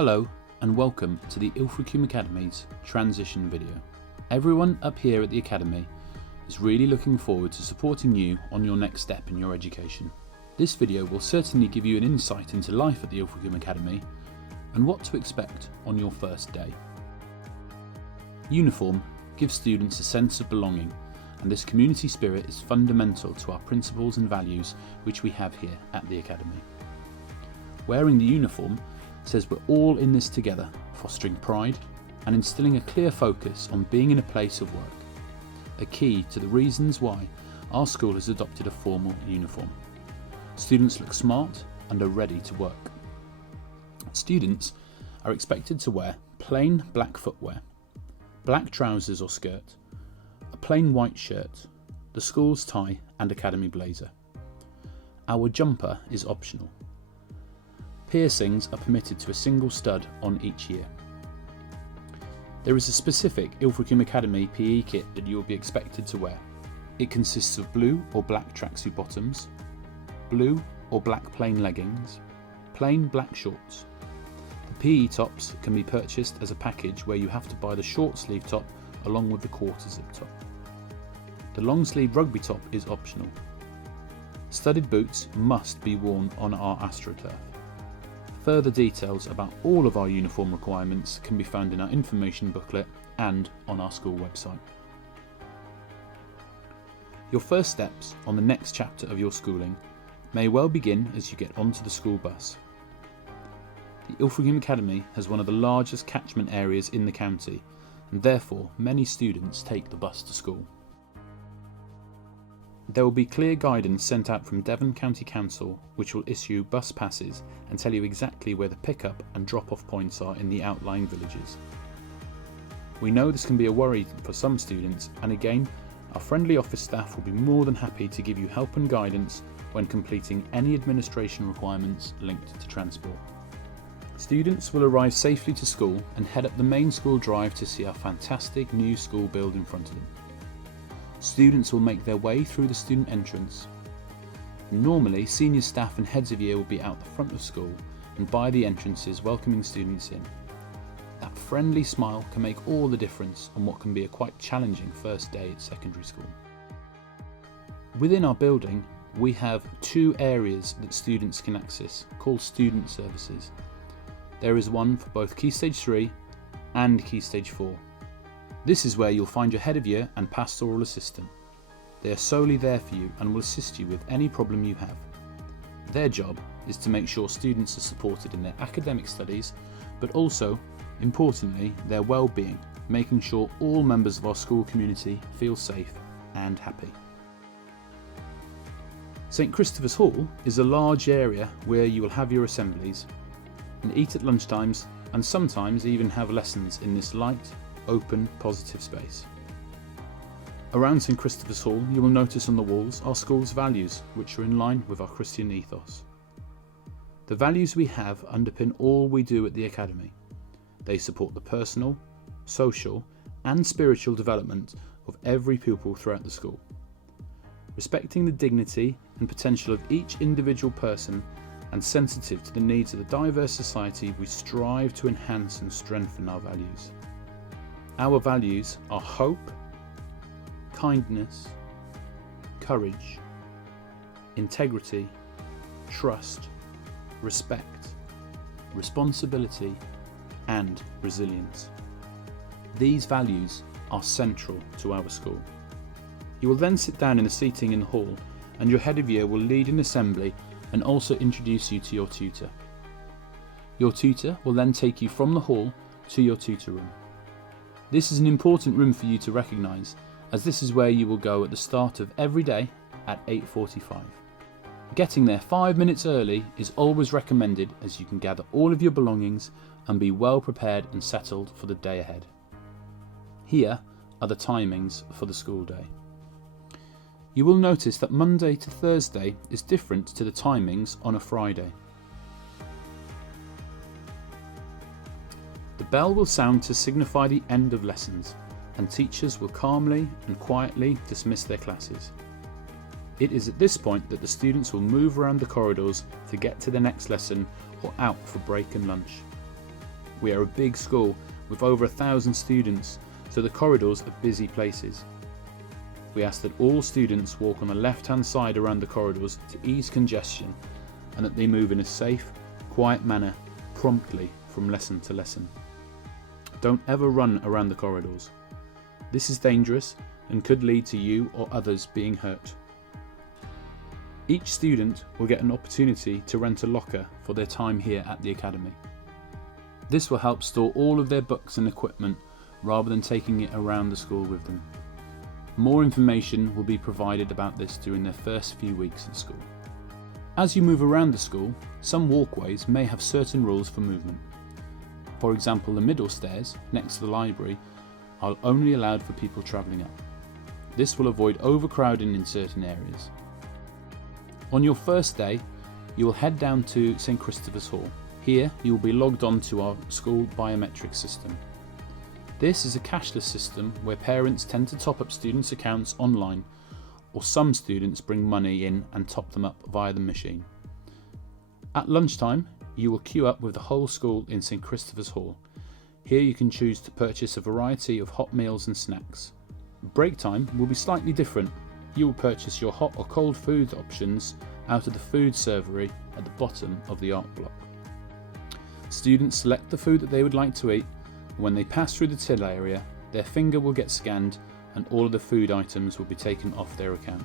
Hello and welcome to the Ilfracombe Academy's transition video. Everyone up here at the Academy is really looking forward to supporting you on your next step in your education. This video will certainly give you an insight into life at the Ilfracombe Academy and what to expect on your first day. Uniform gives students a sense of belonging, and this community spirit is fundamental to our principles and values which we have here at the Academy. Wearing the uniform says we're all in this together, fostering pride and instilling a clear focus on being in a place of work, a key to the reasons why our school has adopted a formal uniform. Students look smart and are ready to work. Students are expected to wear plain black footwear, black trousers or skirt, a plain white shirt, the school's tie and academy blazer. Our jumper is optional. Piercings are permitted to a single stud on each year. There is a specific Ilfracombe Academy PE kit that you will be expected to wear. It consists of blue or black tracksuit bottoms, blue or black plain leggings, plain black shorts. The PE tops can be purchased as a package where you have to buy the short sleeve top along with the quarter zip top. The long sleeve rugby top is optional. Studded boots must be worn on our AstroTurf. Further details about all of our uniform requirements can be found in our information booklet and on our school website. Your first steps on the next chapter of your schooling may well begin as you get onto the school bus. The Ilfracombe Academy has one of the largest catchment areas in the county, and therefore many students take the bus to school. There will be clear guidance sent out from Devon County Council which will issue bus passes and tell you exactly where the pick-up and drop-off points are in the outlying villages. We know this can be a worry for some students, and again, our friendly office staff will be more than happy to give you help and guidance when completing any administration requirements linked to transport. Students will arrive safely to school and head up the main school drive to see our fantastic new school build in front of them. Students will make their way through the student entrance. Normally, senior staff and heads of year will be out the front of school and by the entrances welcoming students in. That friendly smile can make all the difference on what can be a quite challenging first day at secondary school. Within our building, we have two areas that students can access, called student services. There is one for both Key Stage 3 and Key Stage 4. This is where you'll find your head of year and pastoral assistant. They are solely there for you and will assist you with any problem you have. Their job is to make sure students are supported in their academic studies, but also, importantly, their well-being, making sure all members of our school community feel safe and happy. St Christopher's Hall is a large area where you will have your assemblies and eat at lunchtimes, and sometimes even have lessons in this light, open, positive space. Around St Christopher's Hall you will notice on the walls our school's values, which are in line with our Christian ethos. The values we have underpin all we do at the Academy. They support the personal, social and spiritual development of every pupil throughout the school. Respecting the dignity and potential of each individual person and sensitive to the needs of the diverse society, we strive to enhance and strengthen our values. Our values are hope, kindness, courage, integrity, trust, respect, responsibility, and resilience. These values are central to our school. You will then sit down in the seating in the hall, and your head of year will lead an assembly and also introduce you to your tutor. Your tutor will then take you from the hall to your tutor room. This is an important room for you to recognise, as this is where you will go at the start of every day at 8:45. Getting there 5 minutes early is always recommended, as you can gather all of your belongings and be well prepared and settled for the day ahead. Here are the timings for the school day. You will notice that Monday to Thursday is different to the timings on a Friday. The bell will sound to signify the end of lessons, and teachers will calmly and quietly dismiss their classes. It is at this point that the students will move around the corridors to get to the next lesson or out for break and lunch. We are a big school with over 1,000 students, so the corridors are busy places. We ask that all students walk on the left-hand side around the corridors to ease congestion, and that they move in a safe, quiet manner promptly from lesson to lesson. Don't ever run around the corridors. This is dangerous and could lead to you or others being hurt. Each student will get an opportunity to rent a locker for their time here at the Academy. This will help store all of their books and equipment rather than taking it around the school with them. More information will be provided about this during their first few weeks at school. As you move around the school, some walkways may have certain rules for movement. For example, the middle stairs next to the library are only allowed for people travelling up. This will avoid overcrowding in certain areas. On your first day, you will head down to St Christopher's Hall. Here you will be logged on to our school biometric system. This is a cashless system where parents tend to top up students' accounts online, or some students bring money in and top them up via the machine. At lunchtime, you will queue up with the whole school in St Christopher's Hall. Here you can choose to purchase a variety of hot meals and snacks. Break time will be slightly different. You will purchase your hot or cold food options out of the food servery at the bottom of the art block. Students select the food that they would like to eat. When they pass through the till area, their finger will get scanned and all of the food items will be taken off their account.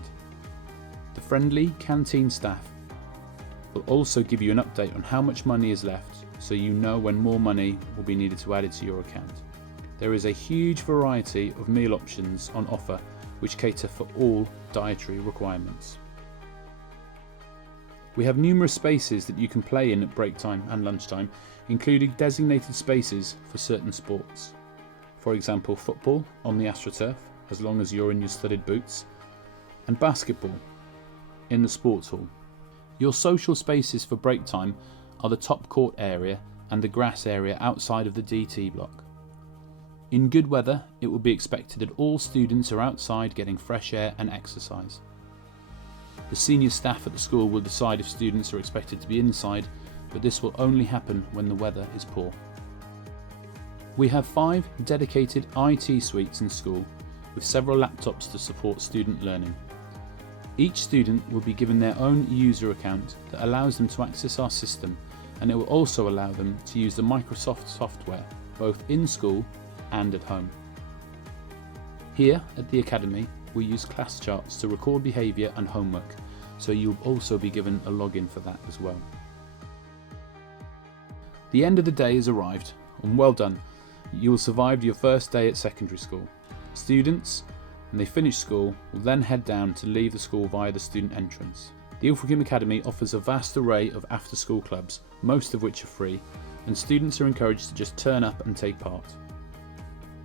The friendly canteen staff will also give you an update on how much money is left, so you know when more money will be needed to add it to your account. There is a huge variety of meal options on offer which cater for all dietary requirements. We have numerous spaces that you can play in at break time and lunchtime, including designated spaces for certain sports. For example, football on the AstroTurf, as long as you're in your studded boots, and basketball in the sports hall. Your social spaces for break time are the top court area and the grass area outside of the DT block. In good weather, it will be expected that all students are outside getting fresh air and exercise. The senior staff at the school will decide if students are expected to be inside, but this will only happen when the weather is poor. We have 5 dedicated IT suites in school with several laptops to support student learning. Each student will be given their own user account that allows them to access our system, and it will also allow them to use the Microsoft software both in school and at home. Here at the Academy, we use class charts to record behaviour and homework, so you'll also be given a login for that as well. The end of the day has arrived, and well done. You will survive your first day at secondary school. Students, when they finish school, will then head down to leave the school via the student entrance. The Ilfracombe Academy offers a vast array of after-school clubs, most of which are free, and students are encouraged to just turn up and take part.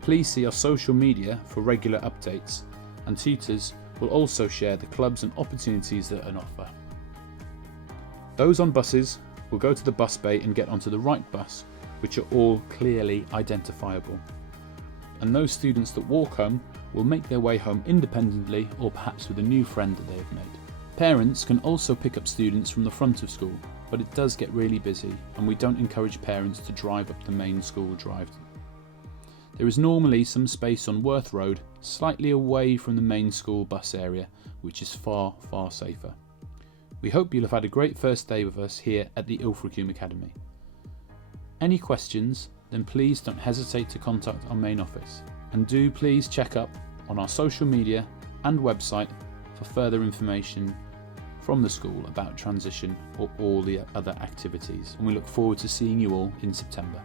Please see our social media for regular updates, and tutors will also share the clubs and opportunities that are on offer. Those on buses will go to the bus bay and get onto the right bus, which are all clearly identifiable. And those students that walk home will make their way home independently or perhaps with a new friend that they have made. Parents can also pick up students from the front of school, but it does get really busy and we don't encourage parents to drive up the main school drive. There is normally some space on Worth Road, slightly away from the main school bus area, which is far, far safer. We hope you'll have had a great first day with us here at the Ilfracombe Academy. Any questions, then please don't hesitate to contact our main office. And do please check up on our social media and website for further information from the school about transition or all the other activities. And we look forward to seeing you all in September.